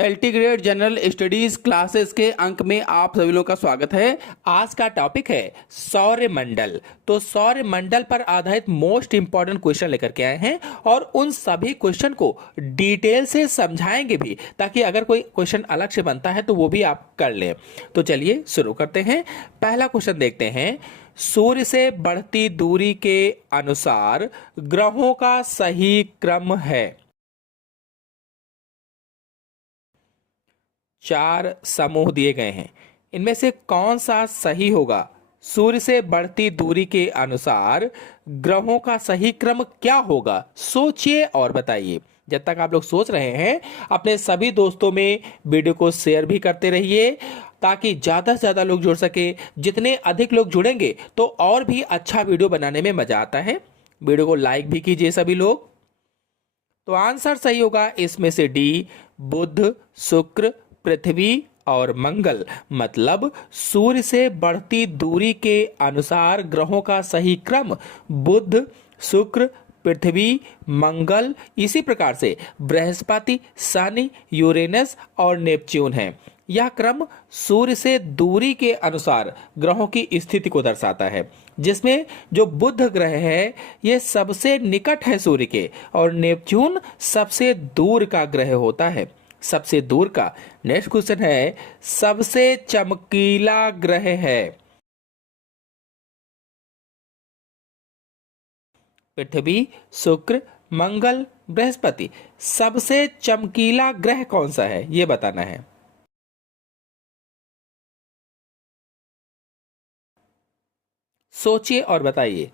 LT grade general studies classes के अंक में आप सभी लोगों का स्वागत है। आज का टॉपिक है सौरमंडल। तो सौरमंडल पर आधारित मोस्ट इंपॉर्टेंट क्वेश्चन लेकर के आए हैं और उन सभी क्वेश्चन को डिटेल से समझाएंगे भी, ताकि अगर कोई क्वेश्चन अलग से बनता है तो वो भी आप कर लें। तो चलिए शुरू करते हैं। पहला क्वेश्चन देखते हैं। सूर्य से बढ़ती दूरी के अनुसार ग्रहों का सही क्रम है। चार समूह दिए गए हैं, इनमें से कौन सा सही होगा? सूर्य से बढ़ती दूरी के अनुसार ग्रहों का सही क्रम क्या होगा? सोचिए और बताइए। जब तक आप लोग सोच रहे हैं, अपने सभी दोस्तों में वीडियो को शेयर भी करते रहिए, ताकि ज्यादा से ज्यादा लोग जुड़ सके। जितने अधिक लोग जुड़ेंगे तो और भी अच्छा वीडियो बनाने में मजा आता है। वीडियो को लाइक भी कीजिए सभी लोग। तो आंसर सही होगा इसमें से डी, बुध, शुक्र, पृथ्वी और मंगल। मतलब सूर्य से बढ़ती दूरी के अनुसार ग्रहों का सही क्रम बुध, शुक्र, पृथ्वी, मंगल, इसी प्रकार से बृहस्पति, शनि, यूरेनस और नेपच्यून है। यह क्रम सूर्य से दूरी के अनुसार ग्रहों की स्थिति को दर्शाता है, जिसमें जो बुध ग्रह है यह सबसे निकट है सूर्य के, और नेपच्यून सबसे दूर का ग्रह होता है, सबसे दूर का। नेक्स्ट क्वेश्चन है, सबसे चमकीला ग्रह है। पृथ्वी, शुक्र, मंगल, बृहस्पति। सबसे चमकीला ग्रह कौन सा है यह बताना है। सोचिए और बताइए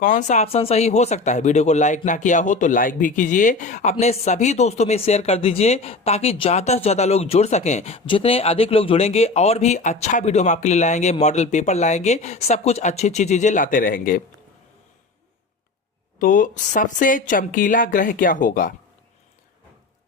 कौन सा ऑप्शन सही हो सकता है। वीडियो को लाइक ना किया हो तो लाइक भी कीजिए, अपने सभी दोस्तों में शेयर कर दीजिए, ताकि ज्यादा से ज्यादा लोग जुड़ सकें। जितने अधिक लोग जुड़ेंगे और भी अच्छा वीडियो हम आपके लिए लाएंगे, मॉडल पेपर लाएंगे, सब कुछ अच्छी अच्छी चीजें लाते रहेंगे। तो सबसे चमकीला ग्रह क्या होगा?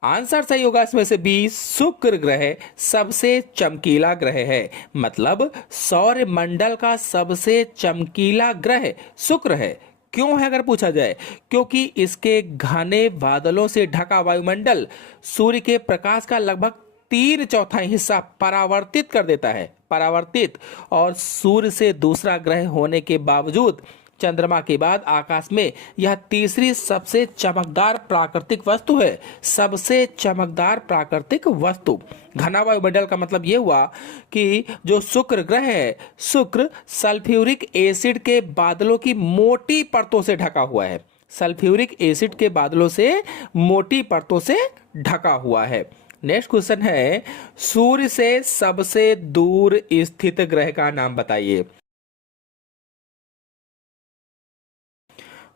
आंसर सही होगा इसमें से बी, शुक्र ग्रह सबसे चमकीला ग्रह है। मतलब सौर मंडल का सबसे चमकीला ग्रह शुक्र है। क्यों है अगर पूछा जाए? क्योंकि इसके घने बादलों से ढका वायुमंडल सूर्य के प्रकाश का लगभग 3/4 हिस्सा परावर्तित कर देता है, परावर्तित। और सूर्य से दूसरा ग्रह होने के बावजूद चंद्रमा के बाद आकाश में यह तीसरी सबसे चमकदार प्राकृतिक वस्तु है, सबसे चमकदार प्राकृतिक वस्तु। घना वायुमंडल का मतलब यह हुआ कि जो शुक्र ग्रह है, शुक्र सल्फ्यूरिक एसिड के बादलों की मोटी परतों से ढका हुआ है, सल्फ्यूरिक एसिड के बादलों से मोटी परतों से ढका हुआ है। नेक्स्ट क्वेश्चन है, सूर्य से सबसे दूर स्थित ग्रह का नाम बताइए।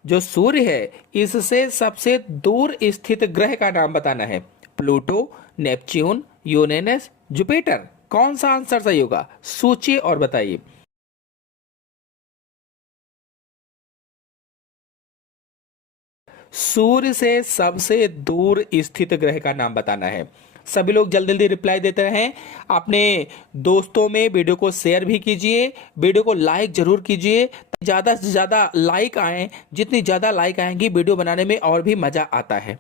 जो सूर्य है इससे सबसे दूर स्थित ग्रह का नाम बताना है। Pluto, Neptune, Uranus, Jupiter. कौन सा आंसर सही होगा? सोचिए और बताइए। सूर्य से सबसे दूर स्थित ग्रह का नाम बताना है। सभी लोग जल्दी जल्दी रिप्लाई देते रहें। अपने दोस्तों में वीडियो को शेयर भी कीजिए, वीडियो को लाइक जरूर कीजिए। ज्यादा से ज्यादा लाइक आए, जितनी ज्यादा लाइक आएंगी वीडियो बनाने में और भी मजा आता है।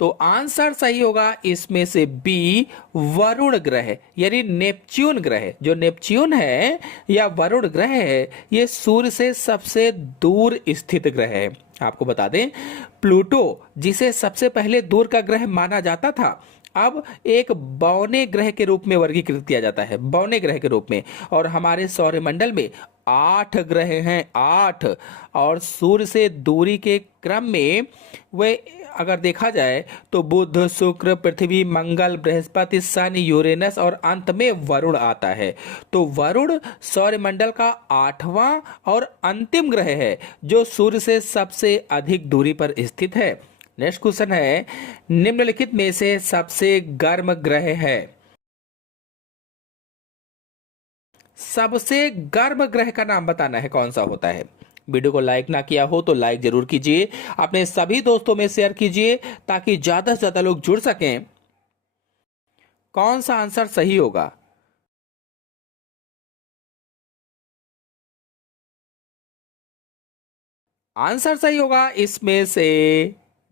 तो आंसर सही होगा इसमें से बी, वरुण ग्रह यानी नेपच्यून ग्रह। जो नेपच्यून है या वरुण ग्रह है, यह सूर्य से सबसे दूर स्थित ग्रह है। आपको बता दें, प्लूटो जिसे सबसे पहले दूर का ग्रह माना जाता था, अब एक बौने ग्रह के रूप में वर्गीकृत किया जाता है, बौने ग्रह के रूप में। और हमारे सौरमंडल में 8 ग्रह हैं, 8। और सूर्य से दूरी के क्रम में वे अगर देखा जाए तो बुध, शुक्र, पृथ्वी, मंगल, बृहस्पति, शनि, यूरेनस और अंत में वरुण आता है। तो वरुण सौरमंडल का 8वां और अंतिम ग्रह है, जो सूर्य से सबसे अधिक दूरी पर स्थित है। नेक्स्ट क्वेश्चन है, निम्नलिखित में से सबसे गर्म ग्रह है। सबसे गर्म ग्रह का नाम बताना है, कौन सा होता है। वीडियो को लाइक ना किया हो तो लाइक जरूर कीजिए, अपने सभी दोस्तों में शेयर कीजिए, ताकि ज्यादा से ज्यादा लोग जुड़ सकें। कौन सा आंसर सही होगा? आंसर सही होगा इसमें से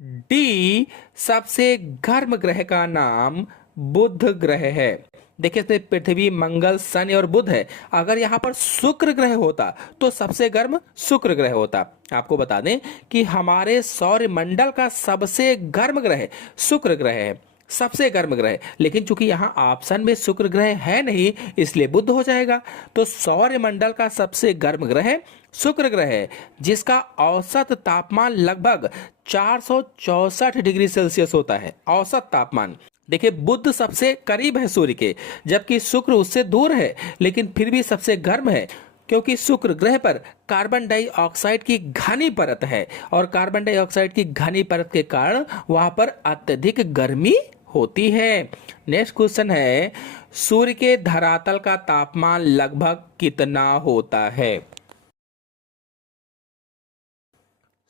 डी सबसे गर्म ग्रह का नाम बुध ग्रह है। देखिए इसमें पृथ्वी, मंगल, शनि और बुध है। अगर यहाँ पर शुक्र ग्रह होता तो सबसे गर्म शुक्र ग्रह होता। आपको बता दें कि हमारे सौर मंडल का सबसे गर्म ग्रह शुक्र ग्रह है, सबसे गर्म ग्रह। लेकिन चूंकि यहाँ ऑप्शन में शुक्र ग्रह है नहीं, इसलिए बुध हो जाएगा। तो सौर मंडल का सबसे गर्म ग्रह शुक्र ग्रह है, जिसका औसत तापमान लगभग 464 डिग्री सेल्सियस होता है, औसत तापमान। देखिए बुध सबसे करीब है सूर्य के, जबकि शुक्र उससे दूर है, लेकिन फिर भी सबसे गर्म है, क्योंकि शुक्र ग्रह पर कार्बन डाइऑक्साइड की घनी परत है, और कार्बन डाइऑक्साइड की घनी परत के कारण वहां पर अत्यधिक गर्मी होती है। नेक्स्ट क्वेश्चन है, सूर्य के धरातल का तापमान लगभग कितना होता है?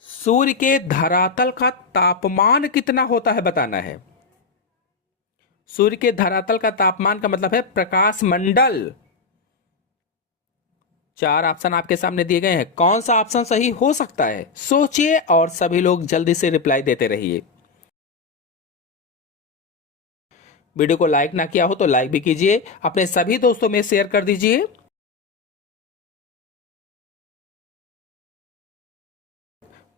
सूर्य के धरातल का तापमान कितना होता है बताना है। सूर्य के धरातल का तापमान का मतलब है प्रकाश मंडल। 4 ऑप्शन आपके सामने दिए गए हैं, कौन सा ऑप्शन सही हो सकता है? सोचिए और सभी लोग जल्दी से रिप्लाई देते रहिए। वीडियो को लाइक ना किया हो तो लाइक भी कीजिए, अपने सभी दोस्तों में शेयर कर दीजिए।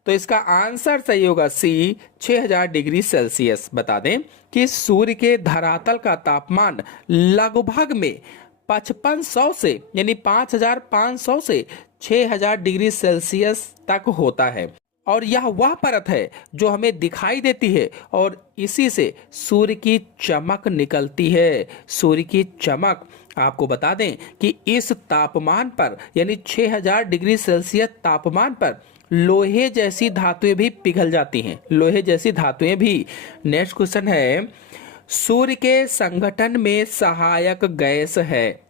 तो इसका आंसर सही होगा सी, 6000 डिग्री सेल्सियस। बता दें कि सूर्य के धरातल का तापमान लगभग में 5500 से यानी 5500 से 6000 डिग्री सेल्सियस तक होता है, और यह वह परत है जो हमें दिखाई देती है, और इसी से सूर्य की चमक निकलती है। सूर्य की चमक, आपको बता दें कि इस तापमान पर यानी 6000 डिग्री सेल्सियस तापमान पर लोहे जैसी धातुएं भी पिघल जाती हैं, लोहे जैसी धातुएं भी। नेक्स्ट क्वेश्चन है, सूर्य के संगठन में सहायक गैस है।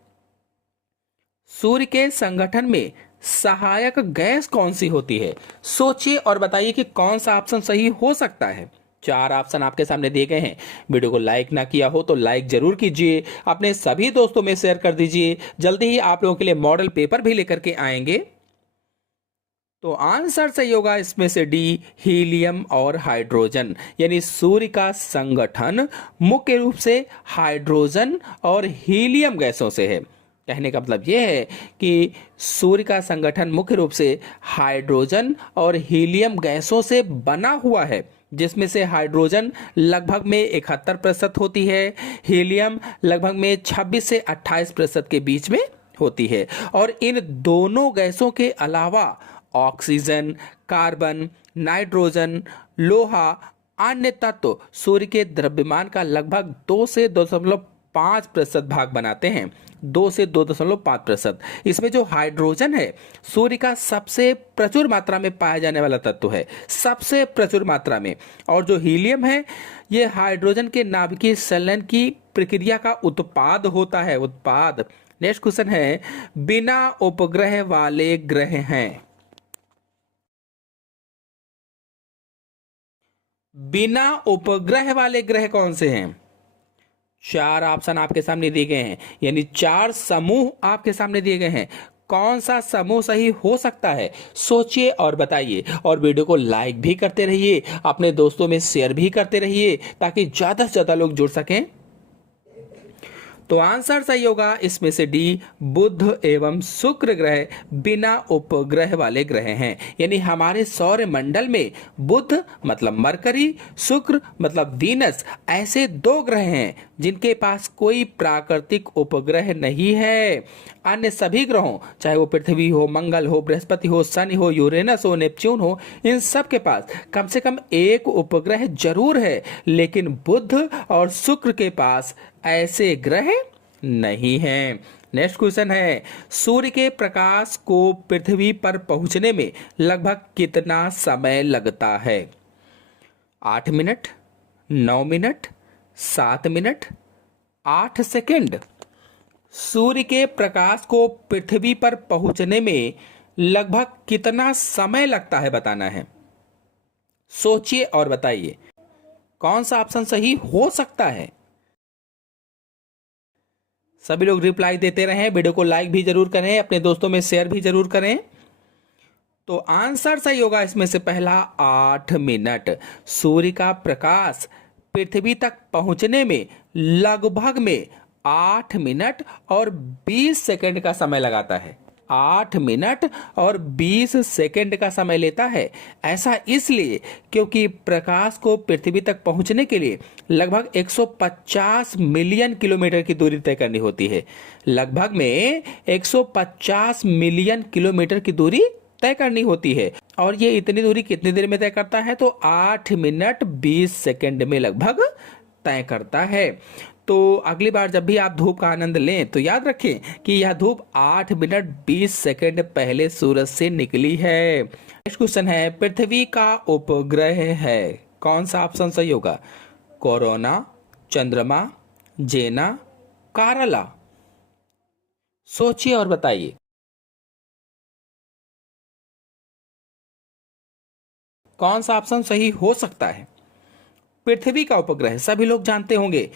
सूर्य के संगठन में सहायक गैस कौन सी होती है? सोचिए और बताइए कि कौन सा ऑप्शन सही हो सकता है। 4 ऑप्शन आपके सामने दिए गए हैं। वीडियो को लाइक ना किया हो तो लाइक जरूर कीजिए, अपने सभी दोस्तों में शेयर कर दीजिए। जल्दी ही आप लोगों के लिए मॉडल पेपर भी लेकर के आएंगे। तो आंसर सही होगा इसमें से डी, हीलियम और हाइड्रोजन। यानी सूर्य का संगठन मुख्य रूप से हाइड्रोजन और हीलियम गैसों से है। कहने का मतलब यह है कि सूर्य का संगठन मुख्य रूप से हाइड्रोजन और हीलियम गैसों से बना हुआ है, जिसमें से हाइड्रोजन लगभग में 71% होती है, हीलियम लगभग में 26 से 28% के बीच में होती है। और इन दोनों गैसों के अलावा ऑक्सीजन, कार्बन, नाइट्रोजन, लोहा, अन्य तत्व सूर्य के द्रव्यमान का लगभग 2 से 2.5% भाग बनाते हैं। 2 से 2.5%। इसमें जो हाइड्रोजन है सूर्य का सबसे प्रचुर मात्रा में पाया जाने वाला तत्व है, सबसे प्रचुर मात्रा में। और जो हीलियम है ये हाइड्रोजन के नाभिकीय संलयन की प्रक्रिया का उत्पाद होता है, उत्पाद। नेक्स्ट क्वेश्चन है, बिना उपग्रह वाले ग्रह हैं। बिना उपग्रह वाले ग्रह कौन से हैं? 4 ऑप्शन आपके सामने दिए गए हैं, यानी 4 समूह आपके सामने दिए गए हैं। कौन सा समूह सही हो सकता है? सोचिए और बताइए, और वीडियो को लाइक भी करते रहिए, अपने दोस्तों में शेयर भी करते रहिए, ताकि ज्यादा से ज्यादा लोग जुड़ सकें। तो आंसर सही होगा इसमें से डी, बुध एवं शुक्र ग्रह बिना उपग्रह वाले ग्रह हैं। यानी हमारे सौर मंडल में बुध मतलब मरकरी, शुक्र मतलब वीनस, ऐसे 2 ग्रह हैं जिनके पास कोई प्राकृतिक उपग्रह नहीं है। अन्य सभी ग्रहों, चाहे वो पृथ्वी हो, मंगल हो, बृहस्पति हो, शनि हो, यूरेनस हो, नेपच्यून हो, इन सब के पास कम से कम एक उपग्रह जरूर है, लेकिन बुध और शुक्र के पास ऐसे ग्रह नहीं हैं। नेक्स्ट क्वेश्चन है, सूर्य के प्रकाश को पृथ्वी पर पहुंचने में लगभग कितना समय लगता है? 8 मिनट, 9 मिनट, 7 मिनट, 8 सेकंड। सूर्य के प्रकाश को पृथ्वी पर पहुंचने में लगभग कितना समय लगता है बताना है। सोचिए और बताइए कौन सा ऑप्शन सही हो सकता है। सभी लोग रिप्लाई देते रहें, वीडियो को लाइक भी जरूर करें, अपने दोस्तों में शेयर भी जरूर करें। तो आंसर सही होगा इसमें से पहला 8 मिनट। सूर्य का प्रकाश पृथ्वी तक पहुंचने में लगभग में 8 मिनट और 20 सेकंड का समय लगाता है। 8 मिनट और 20 सेकंड का समय लेता है। ऐसा इसलिए क्योंकि प्रकाश को पृथ्वी तक पहुंचने के लिए लगभग 150 मिलियन किलोमीटर की दूरी तय करनी होती है। लगभग में 150 मिलियन किलोमीटर की दूरी तय करनी होती है। और ये इतनी दूरी कितनी देर में तय करता है? तो 8 मिनट 20 सेकंड में लगभग तय करता है। तो अगली बार जब भी आप धूप का आनंद लें तो याद रखें कि यह धूप 8 मिनट 20 सेकंड पहले सूरज से निकली है। नेक्स्ट क्वेश्चन है, पृथ्वी का उपग्रह है, कौन सा ऑप्शन सही होगा? कोरोना, चंद्रमा, जेना, कारला। सोचिए और बताइए। कौन सा ऑप्शन सही हो सकता है? पृथ्वी का उपग्रह सभी लोग जानते होंगे।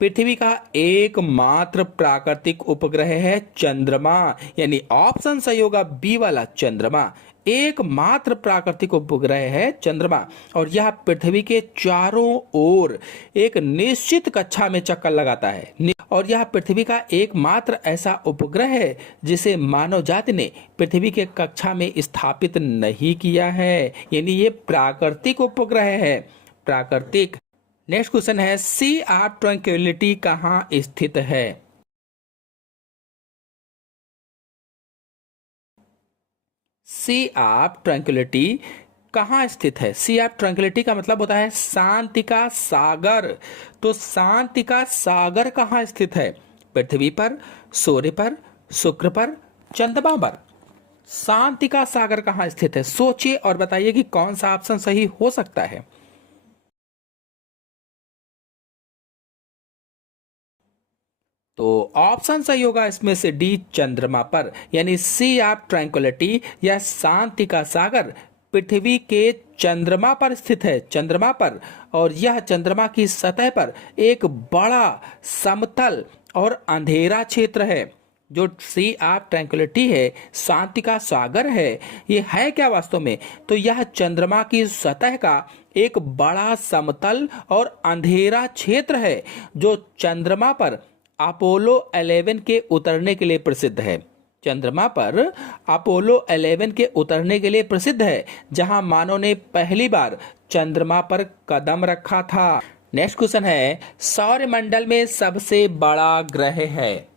पृथ्वी का एकमात्र प्राकृतिक उपग्रह है चंद्रमा, यानी ऑप्शन सही होगा बी वाला, चंद्रमा। एकमात्र प्राकृतिक उपग्रह है चंद्रमा और यह पृथ्वी के चारों ओर एक निश्चित कक्षा में चक्कर लगाता है। और यह पृथ्वी का एकमात्र ऐसा उपग्रह है जिसे मानव जाति ने पृथ्वी के कक्षा में स्थापित नहीं किया है, यानी ये प्राकृतिक उपग्रह है, प्राकृतिक। नेक्स्ट क्वेश्चन है, सी ऑफ ट्रैंक्विलिटी कहाँ स्थित है? सी ऑफ ट्रैंक्विलिटी कहाँ स्थित है? सी ऑफ ट्रैंक्विलिटी का मतलब होता है शांति का सागर। तो शांति का सागर कहाँ स्थित है? पृथ्वी पर, सूर्य पर, शुक्र पर, चंद्रमा पर। शांति का सागर कहाँ स्थित है? सोचिए और बताइए कि कौन सा ऑप्शन सही हो सकता है। तो ऑप्शन सही होगा इसमें से डी, चंद्रमा पर, यानी सी ऑफ ट्रैंक्विलिटी या शांति का सागर पृथ्वी के चंद्रमा पर स्थित है, चंद्रमा पर। और यह चंद्रमा की सतह पर एक बड़ा समतल और अंधेरा क्षेत्र है। जो सी ऑफ ट्रैंक्विलिटी है, शांति का सागर है, ये है क्या वास्तव में? तो यह चंद्रमा की सतह का एक बड़ा समतल और अंधेरा क्षेत्र है जो चंद्रमा पर अपोलो 11 के उतरने के लिए प्रसिद्ध है। चंद्रमा पर अपोलो 11 के उतरने के लिए प्रसिद्ध है, जहां मानव ने पहली बार चंद्रमा पर कदम रखा था। नेक्स्ट क्वेश्चन है, सौरमंडल में सबसे बड़ा ग्रह है।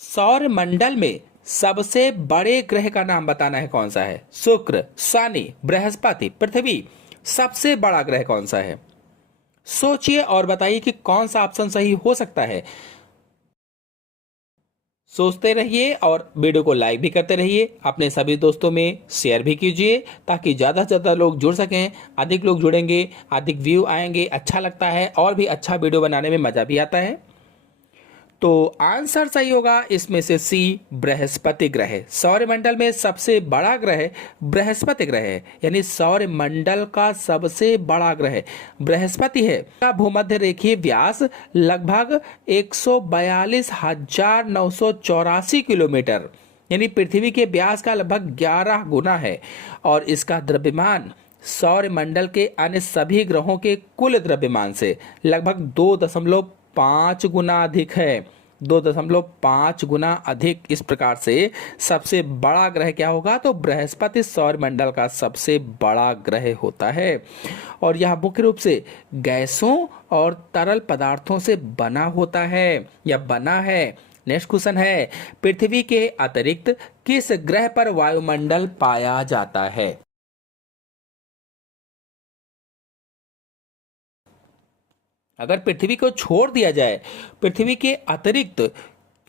सौरमंडल में सबसे बड़े ग्रह का नाम बताना है, कौन सा है? शुक्र, शनि, बृहस्पति, पृथ्वी। सबसे बड़ा ग्रह कौन सा है? सोचिए और बताइए कि कौन सा ऑप्शन सही हो सकता है। सोचते रहिए और वीडियो को लाइक भी करते रहिए, अपने सभी दोस्तों में शेयर भी कीजिए ताकि ज़्यादा से ज़्यादा लोग जुड़ सकें। अधिक लोग जुड़ेंगे, अधिक व्यू आएंगे, अच्छा लगता है और भी अच्छा वीडियो बनाने में मज़ा भी आता है। तो आंसर सही होगा इसमें से सी, बृहस्पति ग्रह। सौरमंडल में सबसे बड़ा ग्रह बृहस्पति ग्रह है, यानी सौरमंडल का सबसे बड़ा ग्रह बृहस्पति है। का भूमध्य रेखीय व्यास लगभग 142,984 किलोमीटर, यानी पृथ्वी के व्यास का लगभग 11 गुना है। और इसका द्रव्यमान सौरमंडल के अन्य सभी ग्रहों के कुल द्रव्यमान से लगभग 2.5 गुना अधिक है। 2.5 गुना अधिक। इस प्रकार से सबसे बड़ा ग्रह क्या होगा? तो बृहस्पति सौरमंडल का सबसे बड़ा ग्रह होता है। और यह मुख्य रूप से गैसों और तरल पदार्थों से बना होता है या बना है। नेक्स्ट क्वेश्चन है, पृथ्वी के अतिरिक्त किस ग्रह पर वायुमंडल पाया जाता है? अगर पृथ्वी को छोड़ दिया जाए, पृथ्वी के अतिरिक्त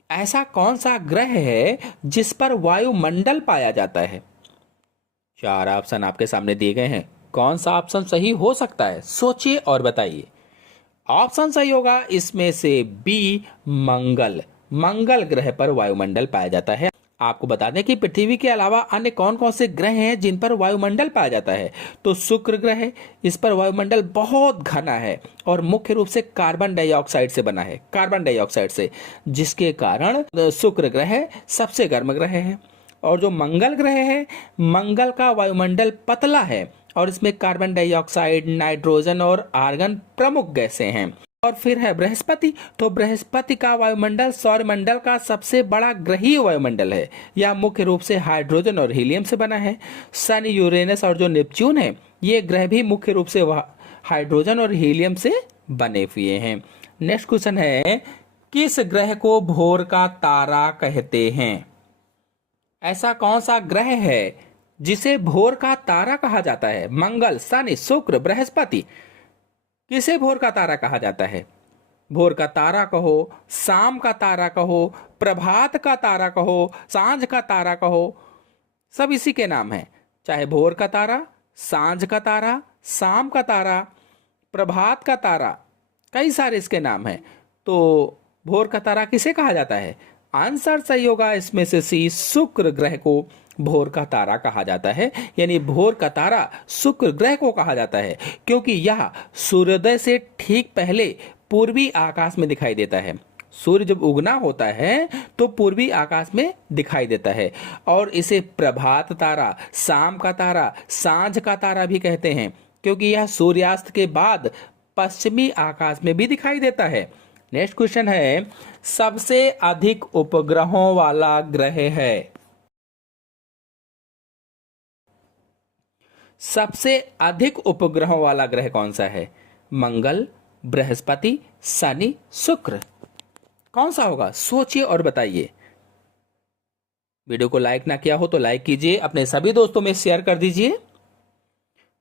ऐसा कौन सा ग्रह है जिस पर वायुमंडल पाया जाता है? 4 ऑप्शन आपके सामने दिए गए हैं, कौन सा ऑप्शन सही हो सकता है? सोचिए और बताइए। ऑप्शन सही होगा इसमें से बी, मंगल। मंगल ग्रह पर वायुमंडल पाया जाता है। आपको बता दें कि पृथ्वी के अलावा अन्य कौन कौन से ग्रह हैं जिन पर वायुमंडल पाया जाता है। तो शुक्र ग्रह, इस पर वायुमंडल बहुत घना है और मुख्य रूप से कार्बन डाइऑक्साइड से बना है, कार्बन डाइऑक्साइड से, जिसके कारण शुक्र ग्रह सबसे गर्म ग्रह है। और जो मंगल ग्रह है, मंगल का वायुमंडल पतला है और इसमें कार्बन डाइऑक्साइड, नाइट्रोजन और आर्गन प्रमुख गैसें हैं। और फिर है बृहस्पति। तो बृहस्पति का वायुमंडल सौरमंडल का सबसे बड़ा ग्रहीय वायुमंडल है। यह मुख्य रूप से हाइड्रोजन और हीलियम से बना है। सन, यूरेनस और जो नेपच्यून है, ये ग्रह भी मुख्य रूप से हाइड्रोजन और हीलियम से बने हुए हैं। नेक्स्ट क्वेश्चन है, किस ग्रह को भोर का तारा कहते हैं? ऐसा कौन सा ग्रह है जिसे भोर का तारा कहा जाता है? मंगल, शनि, शुक्र, बृहस्पति। किसे भोर का तारा कहा जाता है? भोर का तारा कहो, शाम का तारा कहो, प्रभात का तारा कहो, सांझ का तारा कहो, सब इसी के नाम है। चाहे भोर का तारा, सांझ का तारा, शाम का तारा, प्रभात का तारा, कई सारे इसके नाम हैं। तो भोर का तारा किसे कहा जाता है? आंसर सही होगा इसमें से सी, शुक्र ग्रह को भोर का तारा कहा जाता है। यानी भोर का तारा शुक्र ग्रह को कहा जाता है क्योंकि यह सूर्योदय से ठीक पहले पूर्वी आकाश में दिखाई देता है। सूर्य जब उगना होता है तो पूर्वी आकाश में दिखाई देता है और इसे प्रभात तारा, शाम का तारा, सांझ का तारा भी कहते हैं क्योंकि यह सूर्यास्त के बाद पश्चिमी आकाश में भी दिखाई देता है। नेक्स्ट क्वेश्चन है, सबसे अधिक उपग्रहों वाला ग्रह है? सबसे अधिक उपग्रहों वाला ग्रह कौन सा है? मंगल, बृहस्पति, शनि, शुक्र। कौन सा होगा? सोचिए और बताइए। वीडियो को लाइक ना किया हो तो लाइक कीजिए, अपने सभी दोस्तों में शेयर कर दीजिए।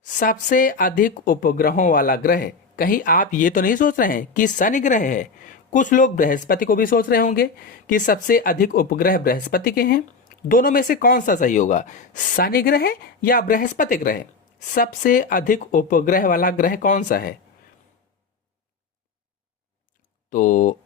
सबसे अधिक उपग्रहों वाला ग्रह, कहीं आप ये तो नहीं सोच रहे हैं कि शनि ग्रह है? कुछ लोग बृहस्पति को भी सोच रहे होंगे कि सबसे अधिक उपग्रह बृहस्पति के हैं। दोनों में से कौन सा सही होगा? शनि ग्रह या बृहस्पति ग्रह? सबसे अधिक उपग्रह वाला ग्रह कौन सा है? तो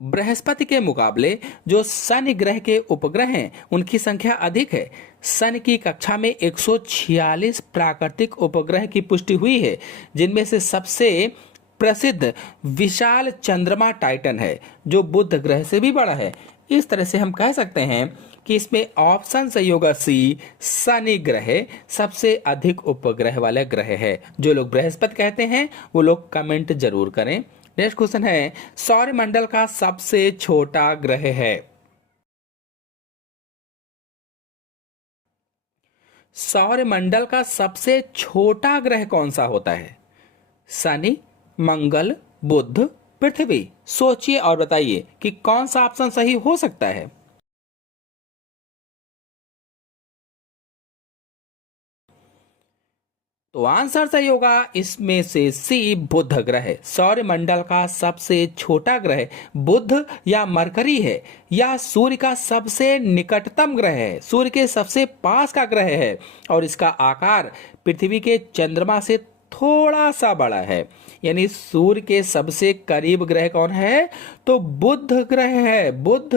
बृहस्पति के मुकाबले जो शनि ग्रह के उपग्रह हैं उनकी संख्या अधिक है। शनि की कक्षा में 146 प्राकृतिक उपग्रह की पुष्टि हुई है, जिनमें से सबसे प्रसिद्ध विशाल चंद्रमा टाइटन है जो बुध ग्रह से भी बड़ा है। इस तरह से हम कह सकते हैं कि इसमें ऑप्शन सही होगा सी, शनि ग्रह सबसे अधिक उपग्रह वाले ग्रह है। जो लोग बृहस्पति कहते हैं वो लोग कमेंट जरूर करें। नेक्स्ट क्वेश्चन है, सौरमंडल का सबसे छोटा ग्रह है? सौरमंडल का सबसे छोटा ग्रह कौन सा होता है? शनि, मंगल, बुध, पृथ्वी। सोचिए और बताइए कि कौन सा ऑप्शन सही हो सकता है। तो आंसर सही होगा इसमें से सी, बुध ग्रह। सौरमंडल का सबसे छोटा ग्रह बुध या मरकरी है। यह सूर्य का सबसे निकटतम ग्रह है, सूर्य के सबसे पास का ग्रह है और इसका आकार पृथ्वी के चंद्रमा से थोड़ा सा बड़ा है। यानी सूर्य के सबसे करीब ग्रह कौन है? तो बुध ग्रह है, बुध।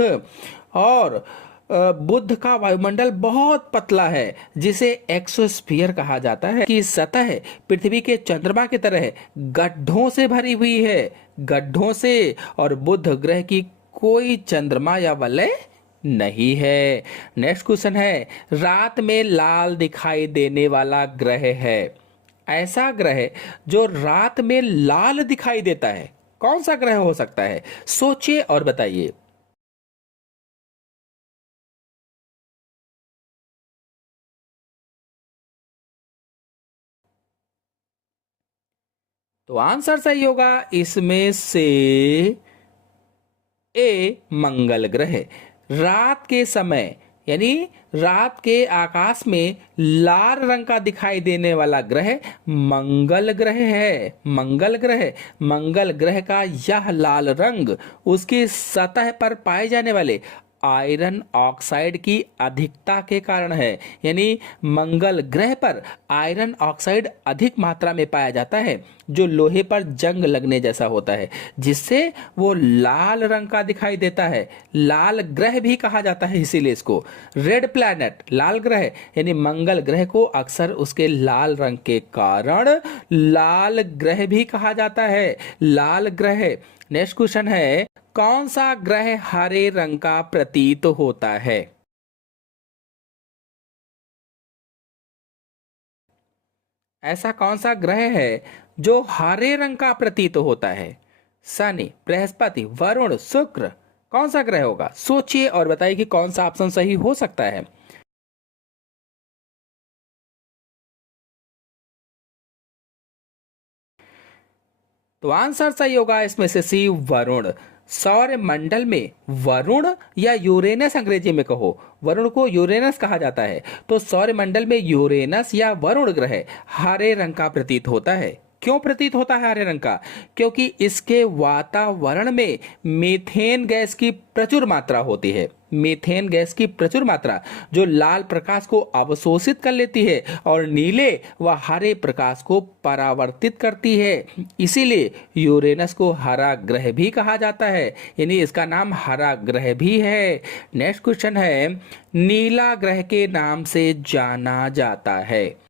और बुध का वायुमंडल बहुत पतला है जिसे एक्सोस्फीयर कहा जाता है कि सतह पृथ्वी के चंद्रमा की तरह गड्ढों से भरी हुई है, गड्ढों से। और बुध ग्रह की कोई चंद्रमा या वलय नहीं है। नेक्स्ट क्वेश्चन है, रात में लाल दिखाई देने वाला ग्रह है? ऐसा ग्रह जो रात में लाल दिखाई देता है कौन सा ग्रह हो सकता है? सोचिए और बताइए। तो आंसर सही होगा इसमें से ए, मंगल ग्रह। रात के समय यानी रात के आकाश में लाल रंग का दिखाई देने वाला ग्रह मंगल ग्रह है, मंगल ग्रह। मंगल ग्रह का यह लाल रंग उसकी सतह पर पाए जाने वाले आयरन ऑक्साइड की अधिकता के कारण है। यानी मंगल ग्रह पर आयरन ऑक्साइड अधिक मात्रा में पाया जाता है जो लोहे पर जंग लगने जैसा होता है, जिससे वो लाल रंग का दिखाई देता है। लाल ग्रह भी कहा जाता है, इसीलिए इसको रेड प्लैनेट, लाल ग्रह। यानी मंगल ग्रह को अक्सर उसके लाल रंग के कारण लाल ग्रह भी कहा जाता है, लाल ग्रह। नेक्स्ट क्वेश्चन है, कौन सा ग्रह हरे रंग का प्रतीत होता है? ऐसा कौन सा ग्रह है जो हरे रंग का प्रतीत होता है? शनि, बृहस्पति, वरुण, शुक्र। कौन सा ग्रह होगा? सोचिए और बताइए कि कौन सा ऑप्शन सही हो सकता है। तो आंसर सही होगा इसमें से सी, वरुण। सौर मंडल में वरुण या यूरेनस, अंग्रेजी में कहो, वरुण को यूरेनस कहा जाता है। तो सौर मंडल में यूरेनस या वरुण ग्रह हरे रंग का प्रतीत होता है। क्यों प्रतीत होता है हरे रंग का? क्योंकि इसके वातावरण में मीथेन गैस की प्रचुर मात्रा होती है। मीथेन गैस की प्रचुर मात्रा जो लाल प्रकाश को अवशोषित कर लेती है और नीले व हरे प्रकाश को परावर्तित करती है। इसीलिए यूरेनस को हरा ग्रह भी कहा जाता है, यानी इसका नाम हरा ग्रह भी है। नेक्स्ट क्वेश्चन है, नीला ग्रह के नाम से जाना जाता है।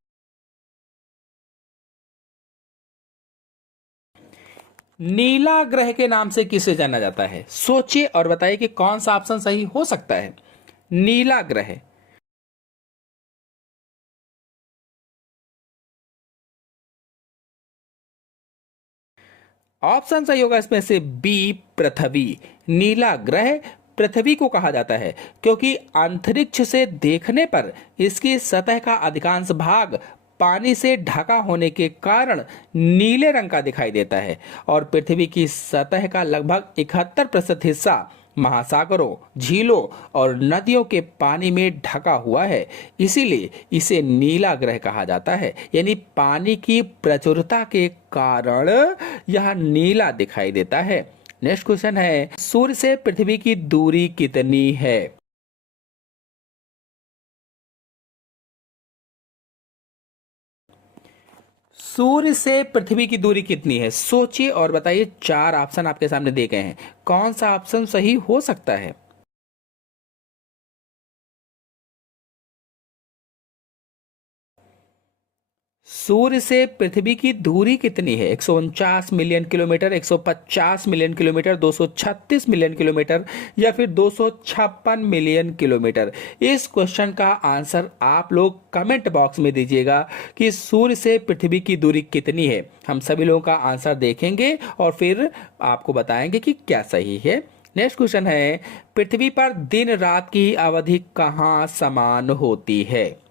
नीला ग्रह के नाम से किसे जाना जाता है? सोचिए और बताइए कि कौन सा ऑप्शन सही हो सकता है। नीला ग्रह। ऑप्शन सही होगा इसमें से बी, पृथ्वी। नीला ग्रह पृथ्वी को कहा जाता है क्योंकि अंतरिक्ष से देखने पर इसकी सतह का अधिकांश भाग पानी से ढका होने के कारण नीले रंग का दिखाई देता है और पृथ्वी की सतह का लगभग 71% हिस्सा महासागरों, झीलों और नदियों के पानी में ढका हुआ है। इसीलिए इसे नीला ग्रह कहा जाता है, यानी पानी की प्रचुरता के कारण यह नीला दिखाई देता है। नेक्स्ट क्वेश्चन है, सूर्य से पृथ्वी की दूरी कितनी है? सूर्य से पृथ्वी की दूरी कितनी है? सोचिए और बताइए। चार ऑप्शन आपके सामने दिए गए हैं, कौन सा ऑप्शन सही हो सकता है? सूर्य से पृथ्वी की दूरी कितनी है? 149 million kilometre, 150 million kilometre, 236 million kilometre या फिर 256 मिलियन किलोमीटर? इस क्वेश्चन का आंसर आप लोग कमेंट बॉक्स में दीजिएगा कि सूर्य से पृथ्वी की दूरी कितनी है। हम सभी लोगों का आंसर देखेंगे और फिर आपको बताएंगे कि क्या सही है। नेक्स्ट क्वेश्चन है, पृथ्वी पर दिन रात की अवधि कहाँ समान होती है?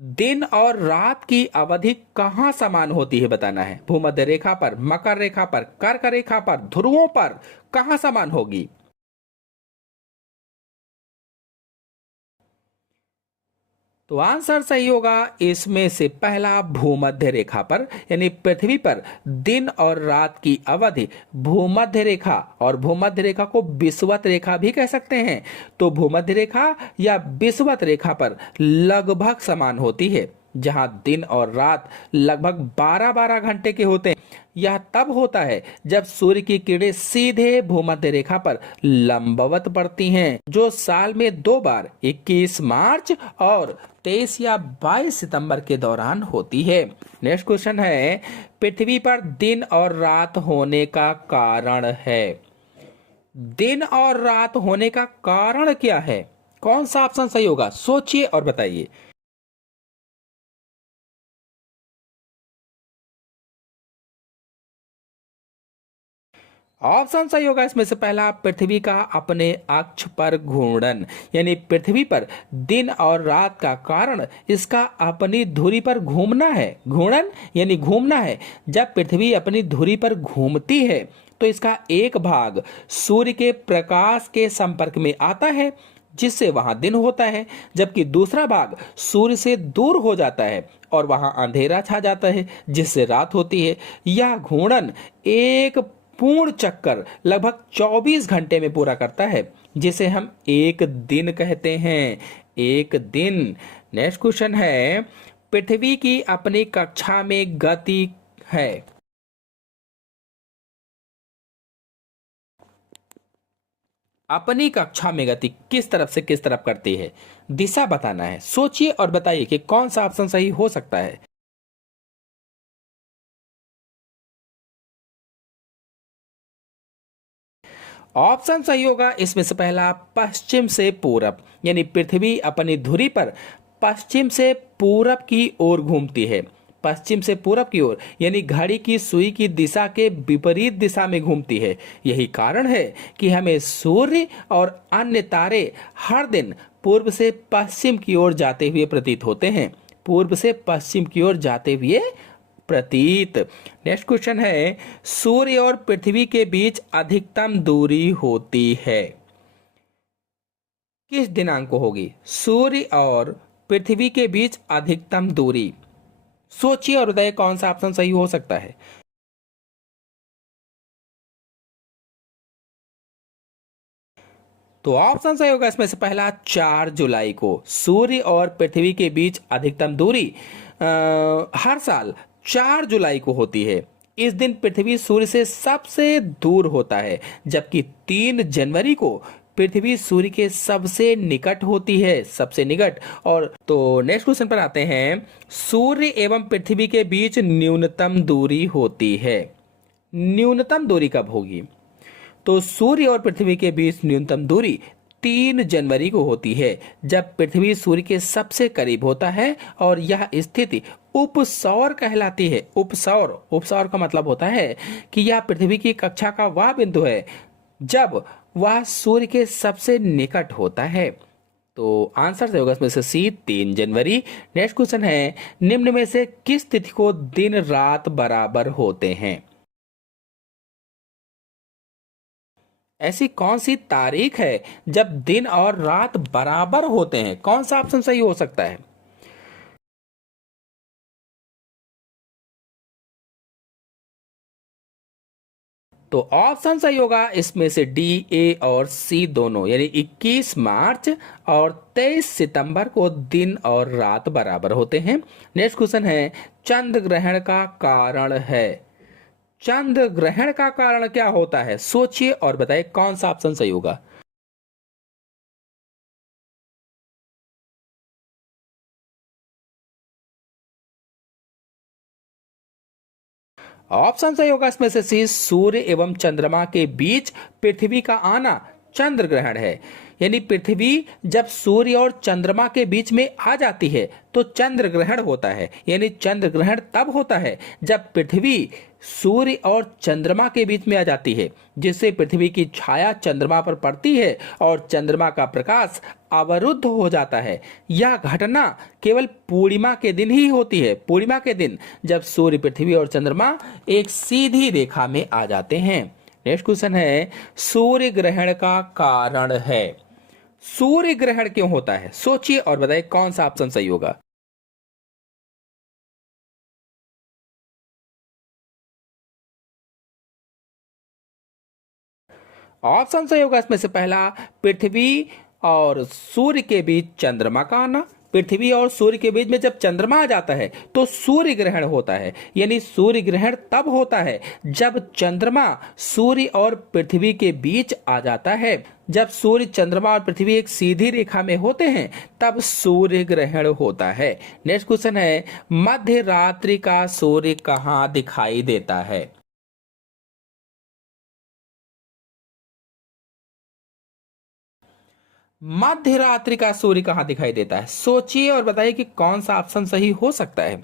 दिन और रात की अवधि कहां समान होती है बताना है। भूमध्य रेखा पर, मकर रेखा पर, कर्क रेखा पर, ध्रुवों पर, कहां समान होगी? तो आंसर सही होगा इसमें से पहला, भूमध्य रेखा पर। यानी पृथ्वी पर दिन और रात की अवधि भूमध्य रेखा, और भूमध्य रेखा को विषुवत रेखा भी कह सकते हैं, तो भूमध्य रेखा या विषुवत रेखा पर लगभग समान होती है। जहां दिन और रात लगभग 12-12 घंटे के होते हैं। यह तब होता है जब सूर्य की किरणें सीधे भूमध्य रेखा पर लंबवत पड़ती हैं, जो साल में 2 बार 21 मार्च और 23 या 22 सितंबर के दौरान होती है। नेक्स्ट क्वेश्चन है, पृथ्वी पर दिन और रात होने का कारण है। दिन और रात होने का कारण क्या है? कौन सा ऑप्शन सही होगा? सोचिए और बताइए। ऑप्शन सही होगा इसमें से पहला, पृथ्वी का अपने अक्ष पर घूर्णन। यानी पृथ्वी पर दिन और रात का कारण इसका अपनी धुरी पर घूमना है। घूर्णन यानी घूमना है। जब पृथ्वी अपनी धुरी पर घूमती है तो इसका एक भाग सूर्य के प्रकाश के संपर्क में आता है, जिससे वहां दिन होता है, जबकि दूसरा भाग सूर्य से दूर हो जाता है और वहां अंधेरा छा जाता है, जिससे रात होती है। यह घूर्णन एक पूर्ण चक्कर लगभग 24 घंटे में पूरा करता है, जिसे हम एक दिन कहते हैं। एक दिन। नेक्स्ट क्वेश्चन है, पृथ्वी की अपनी कक्षा में गति है। अपनी कक्षा में गति किस तरफ से किस तरफ करती है? दिशा बताना है। सोचिए और बताइए कि कौन सा ऑप्शन सही हो सकता है। ऑप्शन सही होगा इसमें से पहला, पश्चिम से पूरब। यानी पृथ्वी अपनी धुरी पर पश्चिम से पूरब की ओर घूमती है। पश्चिम से पूरब की ओर यानी घड़ी की सुई की दिशा के विपरीत दिशा में घूमती है। यही कारण है कि हमें सूर्य और अन्य तारे हर दिन पूर्व से पश्चिम की ओर जाते हुए प्रतीत होते हैं। पूर्व से पश्चिम की ओर जाते हुए प्रतीत। नेक्स्ट क्वेश्चन है, सूर्य और पृथ्वी के बीच अधिकतम दूरी होती है, किस दिनांक को होगी? सूर्य और पृथ्वी के बीच अधिकतम दूरी, सोचिए और बताइए कौन सा ऑप्शन सही हो सकता है। तो ऑप्शन सही होगा इसमें से पहला 4 जुलाई को। सूर्य और पृथ्वी के बीच अधिकतम दूरी हर साल 4 जुलाई को होती है। इस दिन पृथ्वी सूर्य से सबसे दूर होता है, जबकि 3 जनवरी को पृथ्वी सूर्य के सबसे निकट होती है, सबसे निकट। और तो नेक्स्ट क्वेश्चन पर आते हैं, सूर्य एवं पृथ्वी के बीच न्यूनतम दूरी होती है, न्यूनतम दूरी कब होगी? तो सूर्य और पृथ्वी के बीच न्यूनतम दूरी 3 जनवरी को होती है, जब पृथ्वी सूर्य के सबसे करीब होता है और यह स्थिति उपसौर कहलाती है। उपसौर, उपसौर का मतलब होता है कि यह पृथ्वी की कक्षा का वह बिंदु है जब वह सूर्य के सबसे निकट होता है। तो आंसर से होगा इसमें से सी 3 जनवरी। नेक्स्ट क्वेश्चन है, निम्न में से किस तिथि को दिन रात बराबर होते हैं? ऐसी कौन सी तारीख है जब दिन और रात बराबर होते हैं? कौन सा ऑप्शन सही हो सकता है? तो ऑप्शन सही होगा इसमें से डी, ए और सी दोनों, यानी 21 मार्च और 23 सितंबर को दिन और रात बराबर होते हैं। नेक्स्ट क्वेश्चन है, चंद्र ग्रहण का कारण है। चंद्र ग्रहण का कारण क्या होता है? सोचिए और बताइए कौन सा ऑप्शन सही होगा। ऑप्शन सही होगा इसमें से सी, सूर्य एवं चंद्रमा के बीच पृथ्वी का आना चंद्र ग्रहण है। यानी पृथ्वी जब सूर्य और चंद्रमा के बीच में आ जाती है तो चंद्र ग्रहण होता है। यानी चंद्र ग्रहण तब होता है जब पृथ्वी सूर्य और चंद्रमा के बीच में आ जाती है, जिससे पृथ्वी की छाया चंद्रमा पर पड़ती है और चंद्रमा का प्रकाश अवरुद्ध हो जाता है। यह घटना केवल पूर्णिमा के दिन ही होती है, पूर्णिमा के दिन जब सूर्य, पृथ्वी और चंद्रमा एक सीधी रेखा में आ जाते हैं। नेक्स्ट क्वेश्चन है, सूर्य ग्रहण का कारण है। सूर्य ग्रहण क्यों होता है? सोचिए और बताइए कौन सा ऑप्शन सही होगा। ऑप्शन सही होगा इसमें से पहला, पृथ्वी और सूर्य के बीच चंद्रमा का आना। पृथ्वी और सूर्य के बीच में जब चंद्रमा आ जाता है तो सूर्य ग्रहण होता है। यानी सूर्य ग्रहण तब होता है जब चंद्रमा सूर्य और पृथ्वी के बीच आ जाता है। जब सूर्य, चंद्रमा और पृथ्वी एक सीधी रेखा में होते हैं तब सूर्य ग्रहण होता है। नेक्स्ट क्वेश्चन है, मध्य रात्रि का सूर्य कहाँ दिखाई देता है? मध्य रात्रि का सूर्य कहां दिखाई देता है? सोचिए और बताइए कि कौन सा ऑप्शन सही हो सकता है।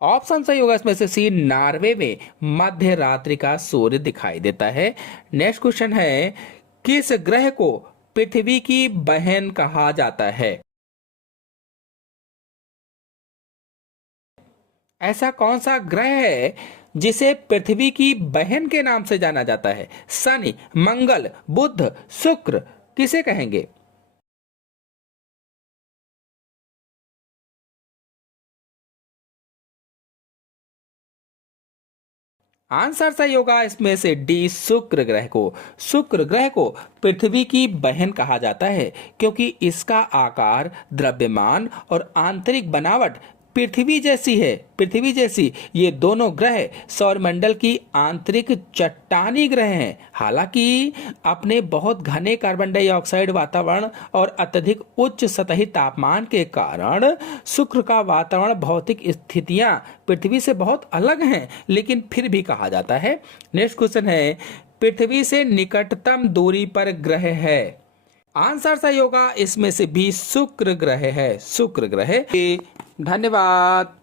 ऑप्शन सही होगा इसमें से सी, नॉर्वे में मध्य रात्रि का सूर्य दिखाई देता है। नेक्स्ट क्वेश्चन है, किस ग्रह को पृथ्वी की बहन कहा जाता है? ऐसा कौन सा ग्रह है जिसे पृथ्वी की बहन के नाम से जाना जाता है? शनि, मंगल, बुध, शुक्र, किसे कहेंगे? आंसर सही होगा इसमें से डी, शुक्र ग्रह को। शुक्र ग्रह को पृथ्वी की बहन कहा जाता है क्योंकि इसका आकार, द्रव्यमान और आंतरिक बनावट पृथ्वी जैसी है। पृथ्वी जैसी ये दोनों ग्रह सौरमंडल की आंतरिक चट्टानी ग्रह हैं। हालांकि अपने बहुत घने कार्बन डाइऑक्साइड वातावरण और अत्यधिक उच्च सतही तापमान के कारण शुक्र का वातावरण, भौतिक स्थितियां पृथ्वी से बहुत अलग हैं, लेकिन फिर भी कहा जाता है। नेक्स्ट क्वेश्चन है, पृथ्वी से निकटतम दूरी पर ग्रह है। आंसर सही होगा इसमें से बी शुक्र ग्रह है, शुक्र ग्रह। धन्यवाद।